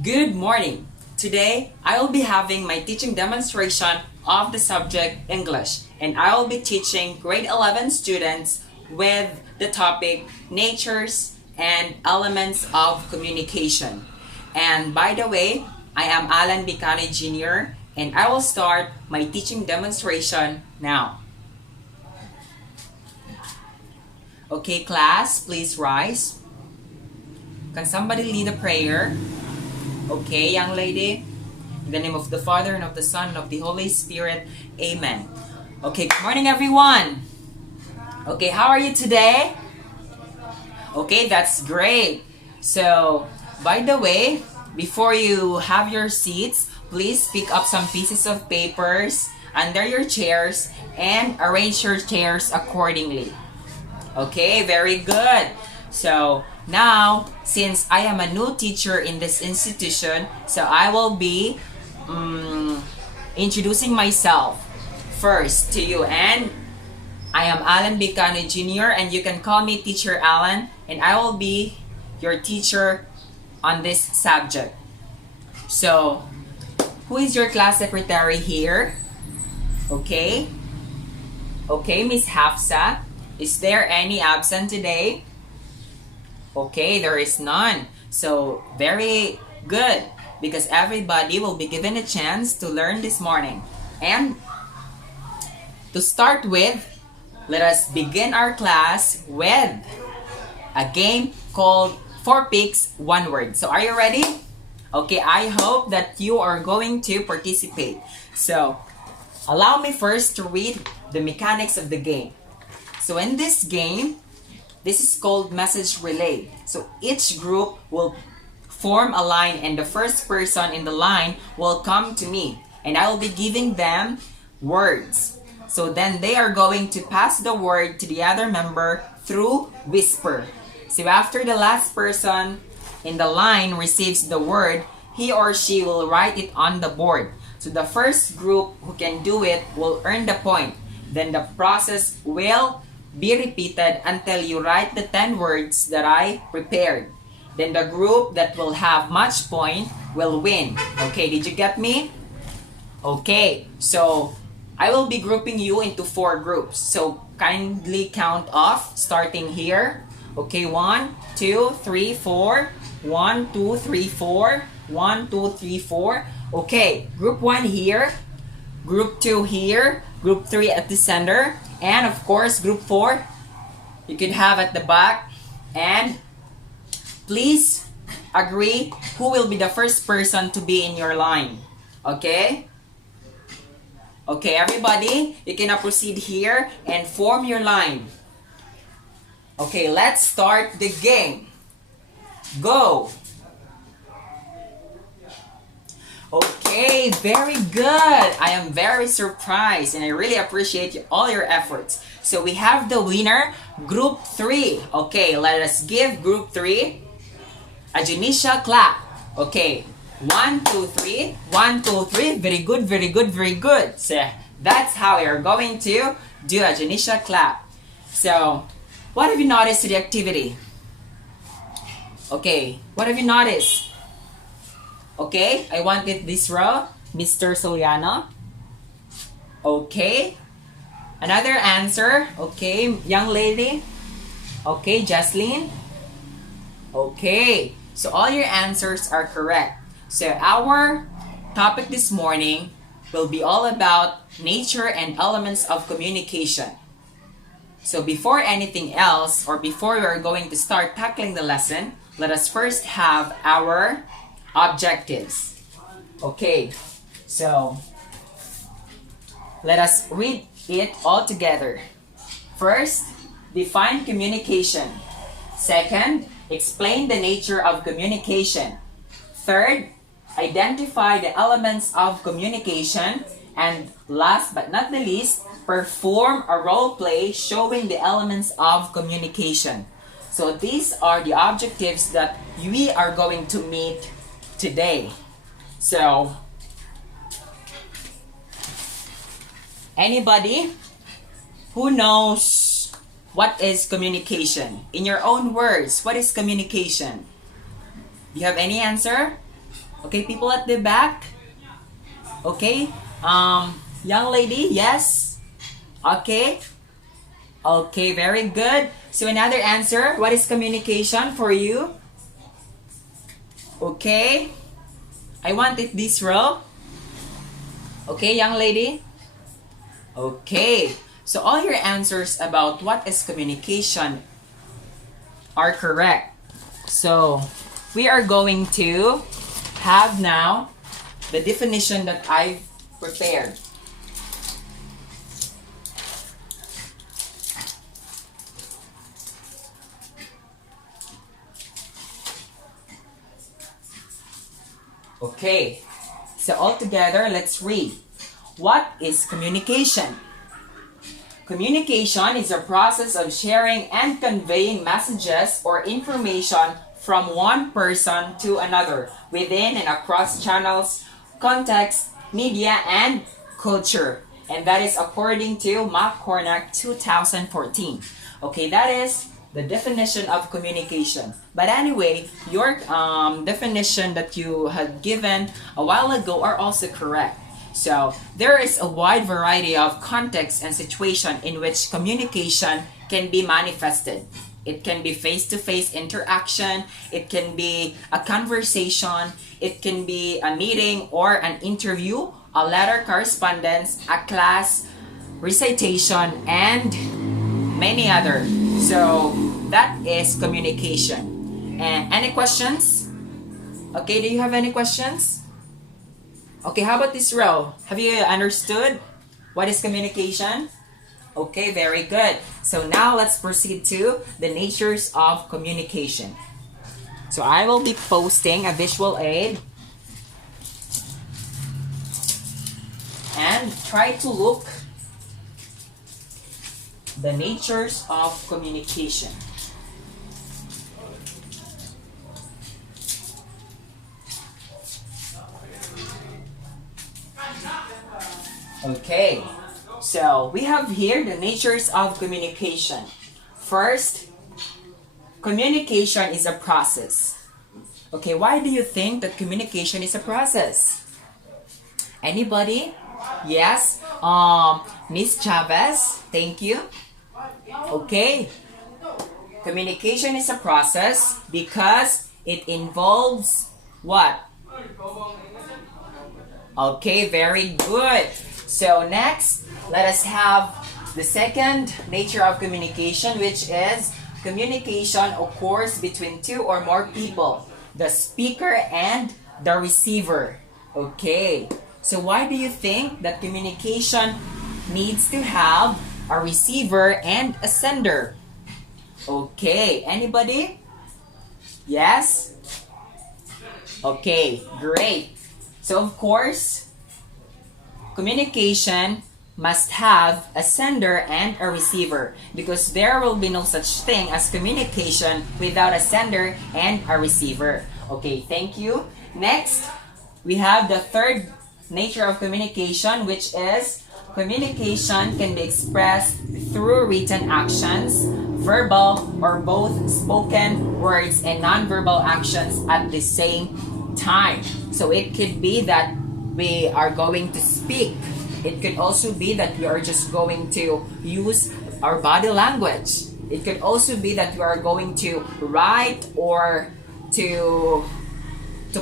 Good morning. Today, I will be having my teaching demonstration of the subject English, and I will be teaching grade 11 students with the topic Natures and Elements of Communication. And by the way, I am Alan Bicani Jr., and I will start my teaching demonstration now. Okay, class, please rise. Can somebody lead a prayer? Okay, young lady. In the name of the Father, and of the Son, and of the Holy Spirit. Amen. Okay, good morning, everyone. Okay, how are you today? Okay, that's great. So, by the way, before you have your seats, please pick up some pieces of papers under your chairs and arrange your chairs accordingly. Okay, very good. So, now, since I am a new teacher in this institution, so I will be introducing myself first to you. And I am Alan Bicano Jr. and you can call me Teacher Alan, and I will be your teacher on this subject. So, who is your class secretary here? Okay. Okay, Miss Hafsa. Is there any absent today? Okay, there is none. So, very good, because everybody will be given a chance to learn this morning. And to start with, let us begin our class with a game called 4 Picks, 1 Word. So, are you ready? Okay, I hope that you are going to participate. So, allow me first to read the mechanics of the game. So, in this game, this is called message relay. So each group will form a line, and the first person in the line will come to me, and I will be giving them words. So then they are going to pass the word to the other member through whisper. So after the last person in the line receives the word, he or she will write it on the board. So the first group who can do it will earn the point. Then the process will be repeated until you write the 10 words that I prepared. Then the group that will have much point will win. Okay, did you get me? Okay, so I will be grouping you into 4 groups. So kindly count off starting here. Okay, 1, 2, 3, 4. 1, 2, 3, 4. 1, 2, 3, 4. Okay, group 1 here. Group 2 here. Group 3 at the center. And of course, group 4, you can have at the back. And please agree who will be the first person to be in your line. Okay? Okay, everybody, you can now proceed here and form your line. Okay, let's start the game. Go! Okay, very good. I am very surprised, and I really appreciate all your efforts. So we have the winner, Group 3. Okay, let us give Group 3 a Janisha clap. Okay, 1, 2, 3. 1, 2, 3. Very good, very good, very good. So that's how we are going to do a Janisha clap. So, what have you noticed to the activity? Okay, what have you noticed? Okay, I want it this row, Mr. Soliano. Okay, another answer. Okay, young lady. Okay, Jocelyn. Okay, so all your answers are correct. So our topic this morning will be all about nature and elements of communication. So before anything else, or before we are going to start tackling the lesson, let us first have our objectives. Okay, so let us read it all together. First, define communication. Second, explain the nature of communication. Third, identify the elements of communication. And last but not the least, perform a role play showing the elements of communication. So these are the objectives that we are going to meet today. So, anybody who knows what is communication? In your own words, what is communication? Do you have any answer? Okay, people at the back. Okay. Young lady, yes. Okay. Okay, very good. So another answer. What is communication for you? Okay. I want it this row. Okay, young lady. Okay. So all your answers about what is communication are correct. So we are going to have now the definition that I've prepared. Okay, so all together, let's read. What is communication? Communication is a process of sharing and conveying messages or information from one person to another within and across channels, context, media, and culture. And that is according to McCornack 2014. Okay, that is the definition of communication. But anyway, your definition that you had given a while ago are also correct. So there is a wide variety of contexts and situations in which communication can be manifested. It can be face-to-face interaction, it can be a conversation, it can be a meeting or an interview, a letter correspondence, a class recitation, and many other. So that is communication. And any questions? Okay, do you have any questions? Okay, how about this row? Have you understood what is communication? Okay, very good. So now let's proceed to the natures of communication. So I will be posting a visual aid and try to look the natures of communication. Okay, so we have here the natures of communication. First, communication is a process. Okay, why do you think that communication is a process? Anybody? Yes, Miss Chavez, thank you. Okay, communication is a process because it involves what? Okay, very good. So next, let us have the second nature of communication, which is communication occurs between two or more people, the speaker and the receiver. Okay, so why do you think that communication needs to have a receiver and a sender? Okay, anybody? Yes? Okay, great. So of course, communication must have a sender and a receiver because there will be no such thing as communication without a sender and a receiver. Okay, thank you. Next, we have the third nature of communication, which is communication can be expressed through written actions, verbal or both spoken words and nonverbal actions at the same time. So it could be that we are going to speak. It could also be that we are just going to use our body language. It could also be that we are going to write or to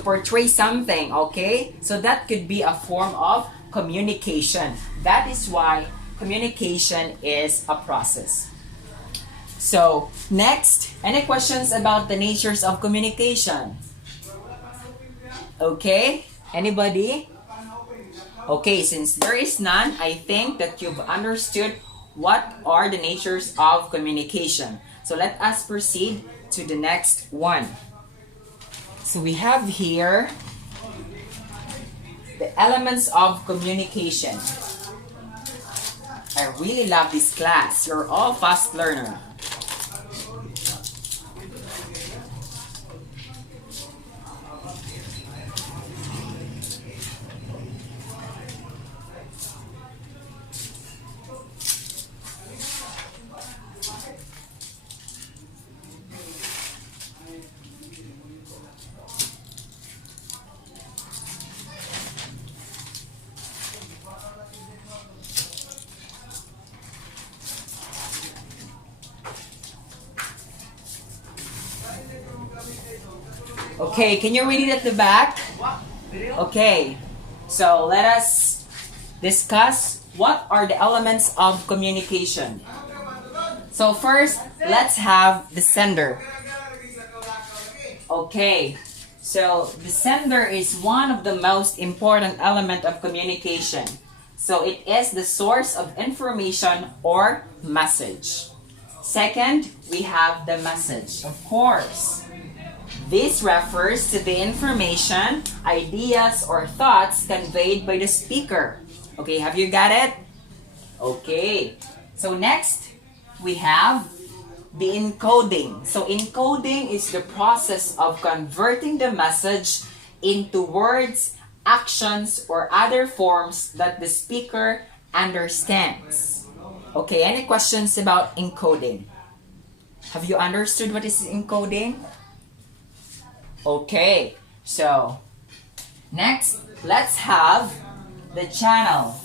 portray something, okay? So that could be a form of communication. That is why communication is a process. So next, any questions about the natures of communication? Okay, anybody? Okay, since there is none, I think that you've understood what are the natures of communication. So let us proceed to the next one. So we have here the elements of communication. I really love this class. You're all fast learners. Okay, can you read it at the back? Okay, so let us discuss what are the elements of communication. So first, let's have the sender. Okay, so the sender is one of the most important element of communication. So it is the source of information or message. Second, we have the message, of course. This refers to the information, ideas, or thoughts conveyed by the speaker. Okay, have you got it? Okay, so next, we have the encoding. So encoding is the process of converting the message into words, actions, or other forms that the speaker understands. Okay, any questions about encoding? Have you understood what is encoding? Okay, so next, let's have the channel.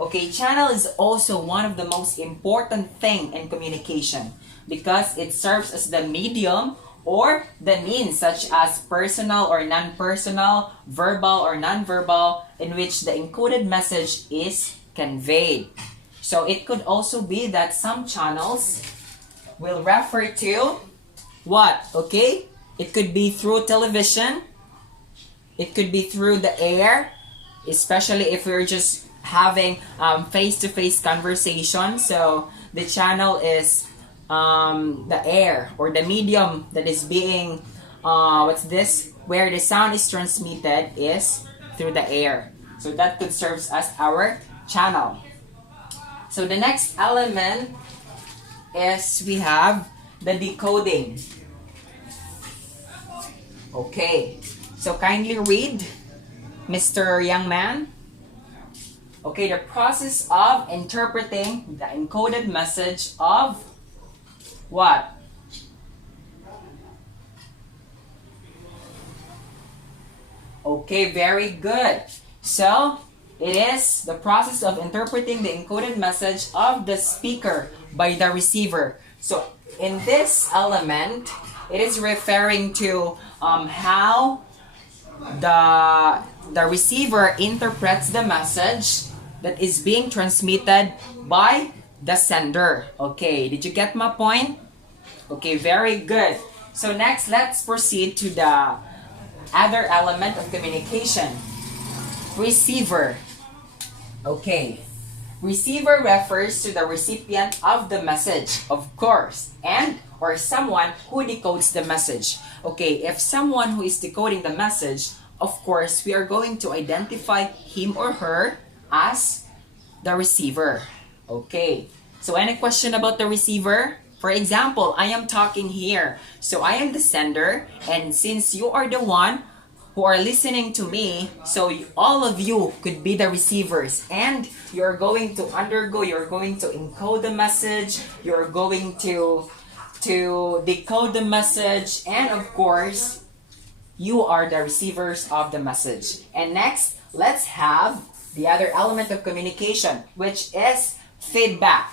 Okay, channel is also one of the most important thing in communication because it serves as the medium or the means such as personal or non-personal, verbal or non-verbal in which the encoded message is conveyed. So it could also be that some channels will refer to what? Okay? It could be through television. It could be through the air, especially if we're just having face-to-face conversation. So the channel is the air or the medium that is being where the sound is transmitted is through the air. So that could serve as our channel. So the next element is we have the decoding. Okay, so kindly read, Mr. Young Man. Okay, the process of interpreting the encoded message of what? Okay, very good. So, it is the process of interpreting the encoded message of the speaker by the receiver. So, in this element, it is referring to how the receiver interprets the message that is being transmitted by the sender. Okay, did you get my point? Okay, very good. So next, let's proceed to the other element of communication. Receiver. Okay. Receiver refers to the recipient of the message, of course, and or someone who decodes the message. Okay, if someone who is decoding the message, of course, we are going to identify him or her as the receiver. Okay, so any question about the receiver? For example, I am talking here. So I am the sender, and since you are the one who are listening to me, so all of you could be the receivers, and you're going to encode the message, you're going to decode the message, and of course, you are the receivers of the message. And next, let's have the other element of communication, which is feedback.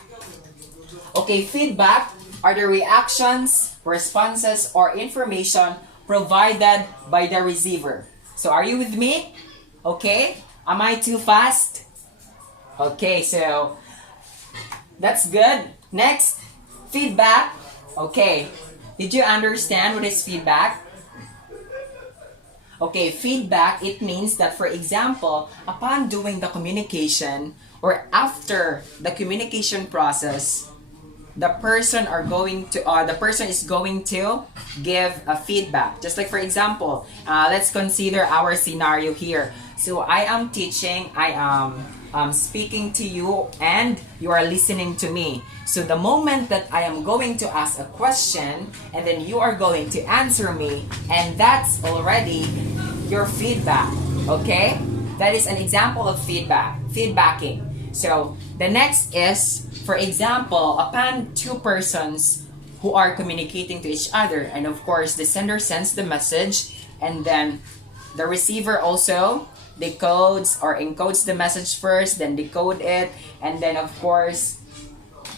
Okay, feedback are the reactions, responses, or information provided by the receiver. So are you with me? Okay? Am I too fast? Okay, so that's good. Next, feedback. Okay, did you understand what is feedback? Okay, feedback, it means that, for example, upon doing the communication or after the communication process, the person is going to give a feedback. Just like, for example, let's consider our scenario here. So I am teaching, I am speaking to you, and you are listening to me. So the moment that I am going to ask a question, and then you are going to answer me, and that's already your feedback. Okay? That is an example of feedbacking. So the next is, for example, upon two persons who are communicating to each other, and of course the sender sends the message, and then the receiver also decodes or encodes the message first, then decode it, and then of course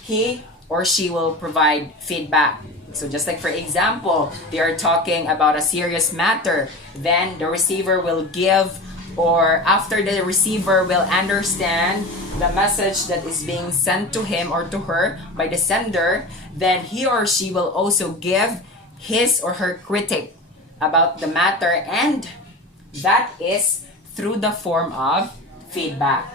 he or she will provide feedback. So just like for example, they are talking about a serious matter, then the receiver will give, or after the receiver will understand the message that is being sent to him or to her by the sender, then he or she will also give his or her critique about the matter, and that is through the form of feedback.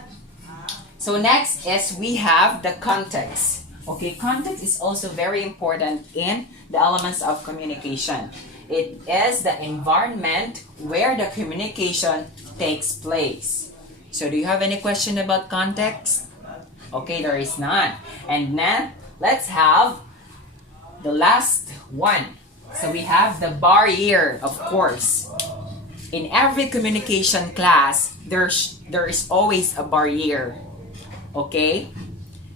So next is we have the context. Okay, context is also very important in the elements of communication. It is the environment where the communication takes place. So do you have any question about context? Okay, there is none. And then let's have the last one. So we have the barrier, of course. In every communication class, there is always a barrier. Okay?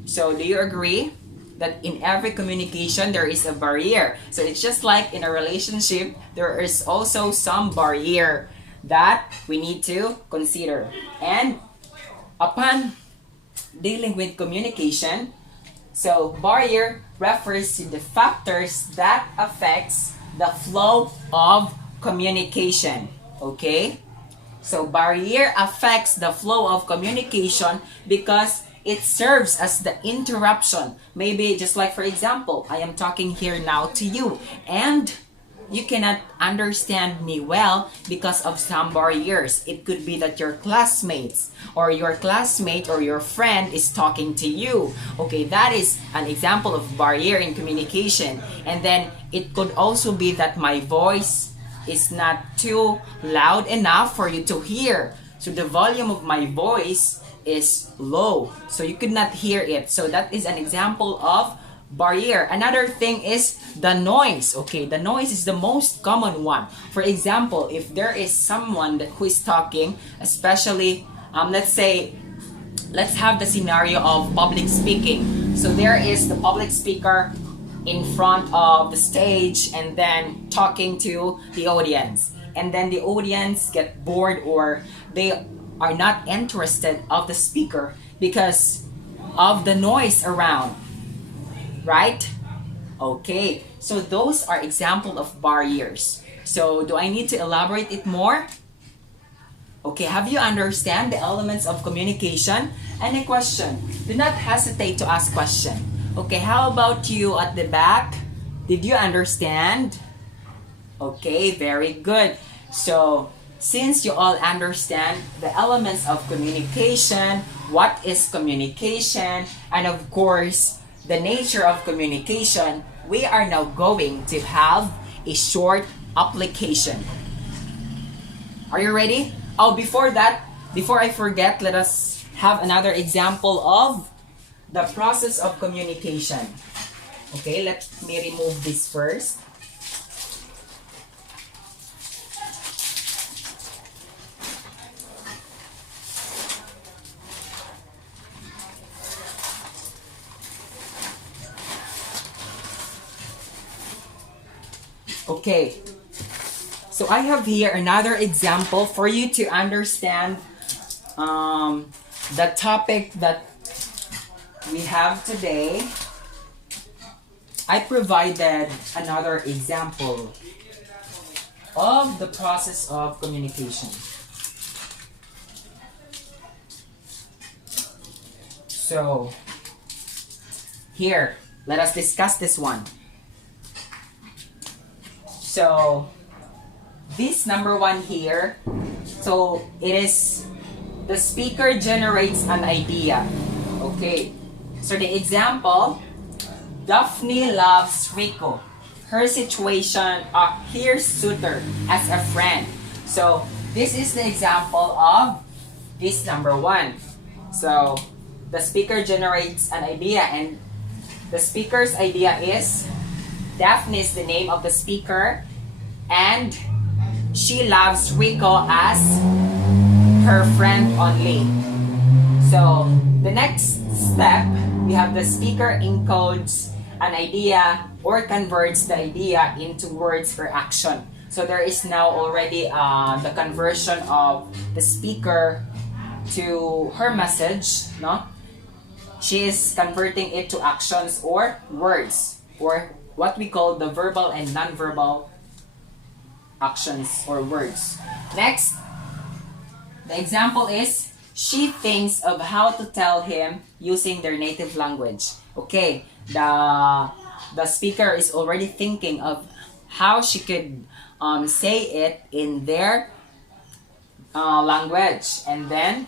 So do you agree that in every communication there is a barrier? So it's just like in a relationship, there is also some barrier that we need to consider. And upon dealing with communication, so barrier refers to the factors that affects the flow of communication. Okay? So barrier affects the flow of communication because it serves as the interruption. Maybe just like for example, I am talking here now to you and you cannot understand me well because of some barriers. It could be that your classmates or your classmate or your friend is talking to you. Okay, that is an example of barrier in communication. And then it could also be that my voice is not too loud enough for you to hear. So the volume of my voice is low, so you could not hear it. So that is an example of barrier. Another thing is the noise. Okay, the noise is the most common one. For example, if there is someone who is talking, especially let's have the scenario of public speaking. So there is the public speaker in front of the stage and then talking to the audience, and then the audience get bored or they are not interested of the speaker because of the noise around, right? Okay, so those are example of barriers. So do I need to elaborate it more? Okay, have you understand the elements of communication? Any question? Do not hesitate to ask question. Okay, how about you at the back? Did you understand? Okay, very good. So since you all understand the elements of communication, what is communication, and of course, the nature of communication, we are now going to have a short application. Are you ready? Oh, before that, before I forget, let us have another example of the process of communication. Okay, let me remove this first. Okay, so I have here another example for you to understand the topic that we have today. I provided another example of the process of communication. So here, let us discuss this one. So this number one here, so it is the speaker generates an idea. Okay, so the example, Daphne loves Rico. Her situation, here's suitor as a friend. So this is the example of this number one. So the speaker generates an idea, and the speaker's idea is Daphne is the name of the speaker, and she loves Rico as her friend only. So the next step, we have the speaker encodes an idea or converts the idea into words or action. So there is now already the conversion of the speaker to her message, no? she is converting it to actions or words, or what we call the verbal and non-verbal actions or words. Next, the example is, she thinks of how to tell him using their native language. Okay, the speaker is already thinking of how she could say it in their language. And then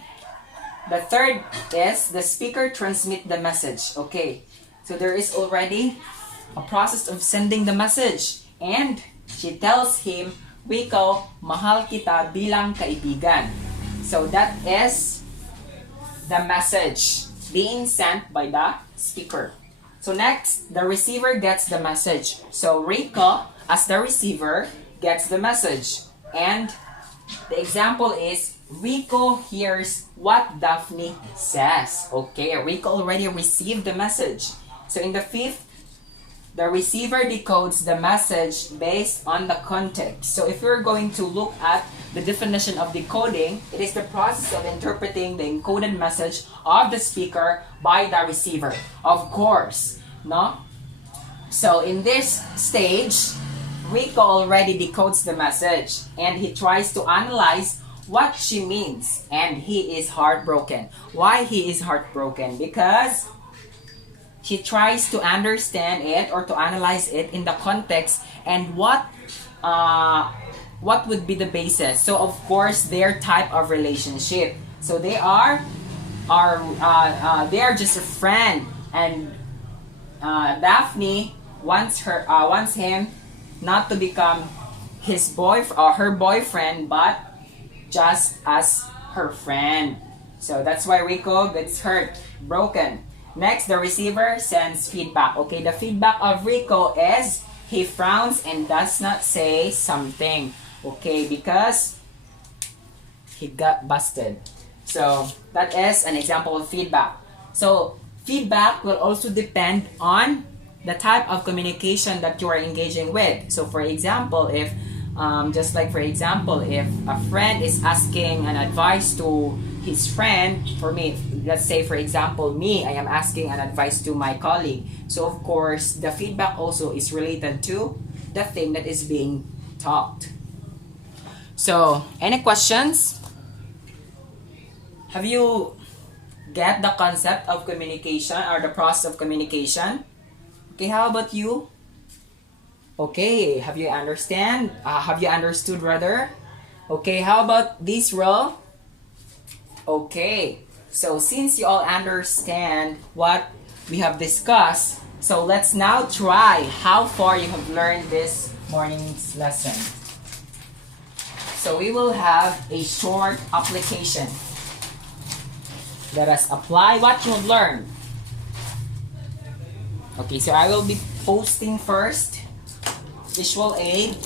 the third is the speaker transmit the message. Okay, so there is already a process of sending the message, and she tells him, Rico, mahal kita bilang kaibigan. So that is the message being sent by the speaker. So next, the receiver gets the message. So Rico, as the receiver, gets the message. And the example is, Rico hears what Daphne says. Okay, Rico already received the message. So in the fifth, the receiver decodes the message based on the context. So if we're going to look at the definition of decoding, it is the process of interpreting the encoded message of the speaker by the receiver. Of course, no? So in this stage, Rico already decodes the message and he tries to analyze what she means, and he is heartbroken. Why he is heartbroken? Because she tries to understand it or to analyze it in the context and what would be the basis. So of course, their type of relationship. So they are just a friend, and Daphne wants him not to become his boyfriend or her boyfriend, but just as her friend. So that's why Rico gets hurt, broken. Next, the receiver sends feedback. Okay, the feedback of Rico is he frowns and does not say something. Okay, because he got busted. So that is an example of feedback. So feedback will also depend on the type of communication that you are engaging with. So for example, if if a friend is asking an advice to his friend, for me, let's say for example, I am asking an advice to my colleague. So of course, the feedback also is related to the thing that is being talked. So, any questions? Have you get the concept of communication or the process of communication? Okay, how about you? Okay, have you understood rather? Okay, how about this role? Okay, so since you all understand what we have discussed, so let's now try how far you have learned this morning's lesson. So we will have a short application. Let us apply what you have learned. Okay, so I will be posting first visual aid.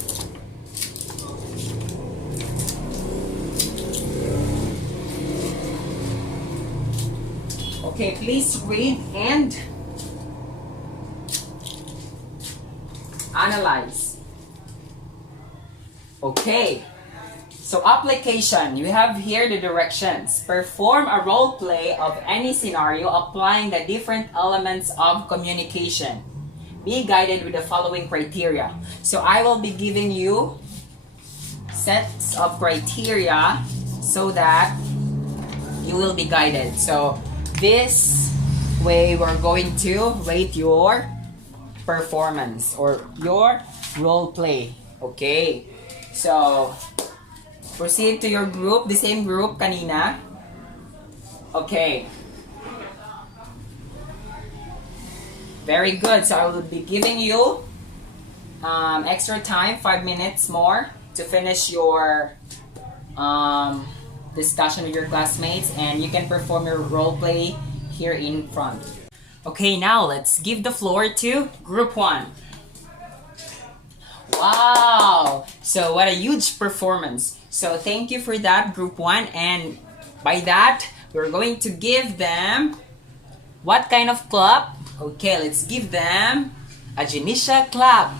Okay, please read and analyze. Okay, so application, you have here the directions. Perform a role play of any scenario applying the different elements of communication. Be guided with the following criteria. So I will be giving you sets of criteria so that you will be guided. So this way we're going to rate your performance or your role play. Okay, so proceed to your group, the same group kanina. Okay, very good. So I will be giving you extra time, 5 minutes more to finish your discussion with your classmates, and you can perform your role play here in front. Okay, now let's give the floor to group 1. Wow, so what a huge performance. So thank you for that, group 1, and by that we're going to give them what kind of clap? Okay, let's give them a Genisha clap.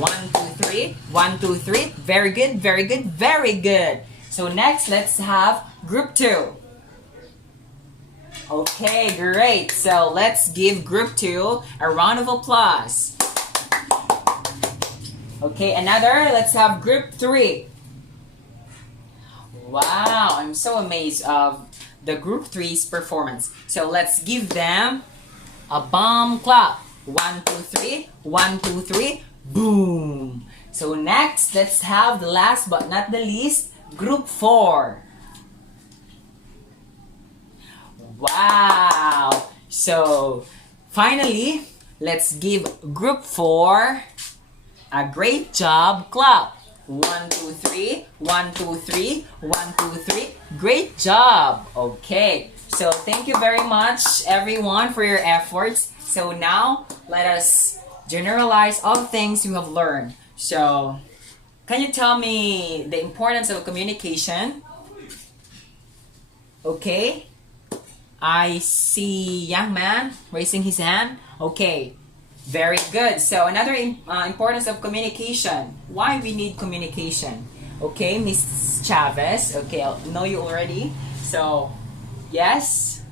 1, 2, 3. 1, 2, 3. Very good, very good, very good. So next, let's have group 2. Okay, great. So let's give group 2 a round of applause. Okay, another. Let's have group 3. Wow, I'm so amazed of the group 3's performance. So let's give them a bomb clap. 1, 2, 3. 1, 2, 3. Boom. So next, let's have the last but not the least, group 4. Wow. So finally, let's give group 4 a great job clap. 1, 2, 3. 1, 2, 3. 1, 2, 3. Great job. Okay. So thank you very much, everyone, for your efforts. So now, let us generalize all things you have learned. So, can you tell me the importance of communication? Okay. I see young man raising his hand. Okay. Very good. So, another importance of communication. Why we need communication? Okay, Miss Chavez. Okay, I know you already. So, yes?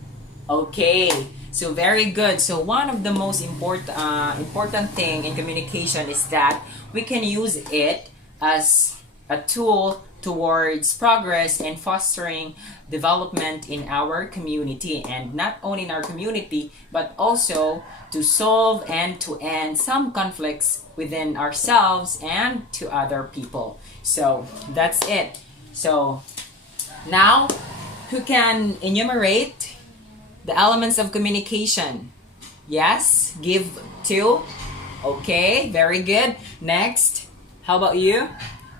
Okay. So, very good. So, one of the most important thing in communication is that we can use it as a tool towards progress and fostering development in our community, and not only in our community but also to solve and to end some conflicts within ourselves and to other people. So that's it. So now, who can enumerate the elements of communication? Yes, give 2. Okay, very good. Next, how about you?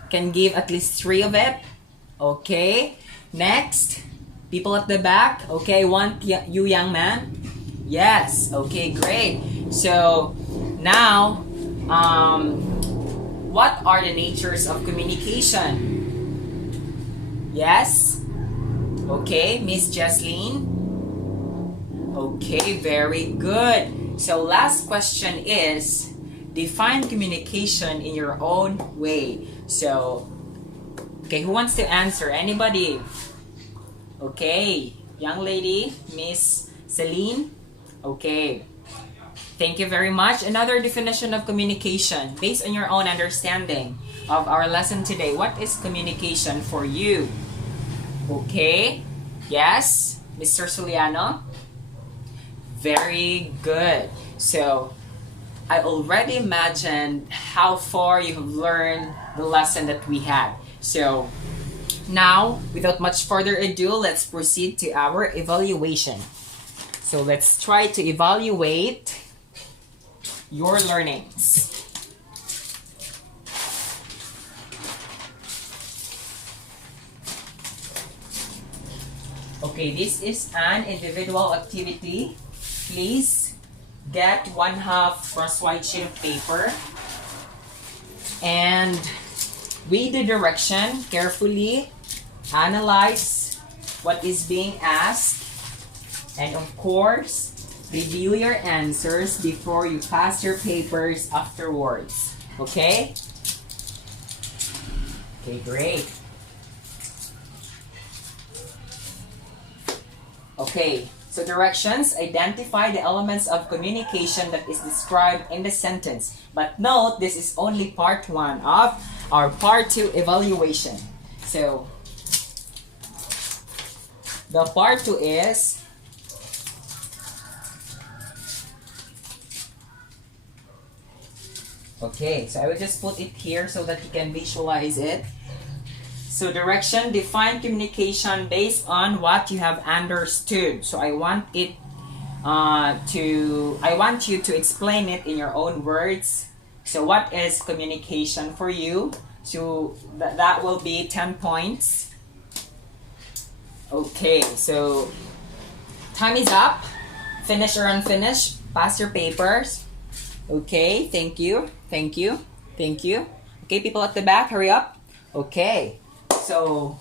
Can give at least 3 of it. Okay. Next, people at the back. Okay, you young man. Yes. Okay, great. So now, what are the natures of communication? Yes. Okay, Miss Jesseline. Okay, very good. So last question is, define communication in your own way. So, okay, who wants to answer? Anybody? Okay, young lady, Miss Celine. Okay, thank you very much. Another definition of communication based on your own understanding of our lesson today. What is communication for you? Okay, yes, Mr. Suliano. Very good. So, I already imagined how far you have learned the lesson that we had. So now, without much further ado, let's proceed to our evaluation. So let's try to evaluate your learnings. Okay, this is an individual activity. Please get 1/2 cross-white sheet of paper and read the direction carefully, analyze what is being asked, and of course, review your answers before you pass your papers afterwards. Okay? Okay, great. Okay. So directions, identify the elements of communication that is described in the sentence. But note, this is only part 1 of our part 2 evaluation. So, the part 2 is, okay, so I will just put it here so that you can visualize it. So direction, define communication based on what you have understood. So I want you to explain it in your own words. So what is communication for you? So that will be 10 points. Okay, so time is up. Finish or unfinished, pass your papers. Okay, thank you. Thank you. Thank you. Okay, people at the back, hurry up. Okay. So,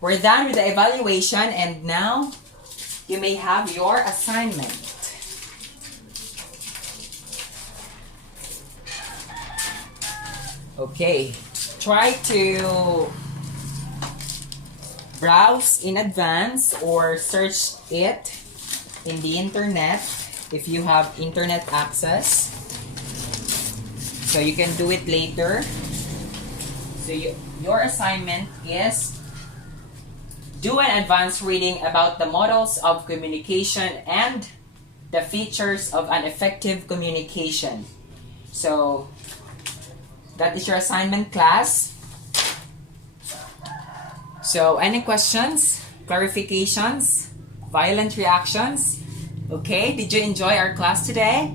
we're done with the evaluation, and now you may have your assignment. Okay, try to browse in advance or search it in the internet if you have internet access. So you can do it later. So your assignment is do an advanced reading about the models of communication and the features of an effective communication. So that is your assignment, class. So any questions, clarifications, violent reactions? Okay, did you enjoy our class today?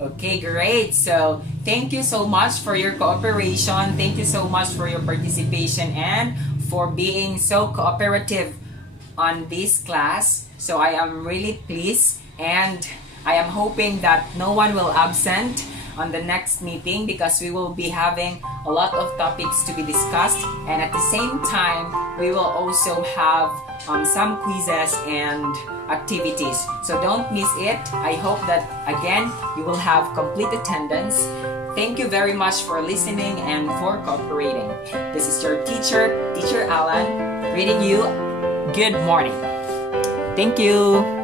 Okay, great. So thank you so much for your cooperation. Thank you so much for your participation and for being so cooperative on this class. So I am really pleased, and I am hoping that no one will absent on the next meeting because we will be having a lot of topics to be discussed, and at the same time we will also have some quizzes and activities. So don't miss it. I hope that again you will have complete attendance. Thank you very much for listening and for cooperating. This is your teacher, Teacher Alan, greeting you good morning. Thank you.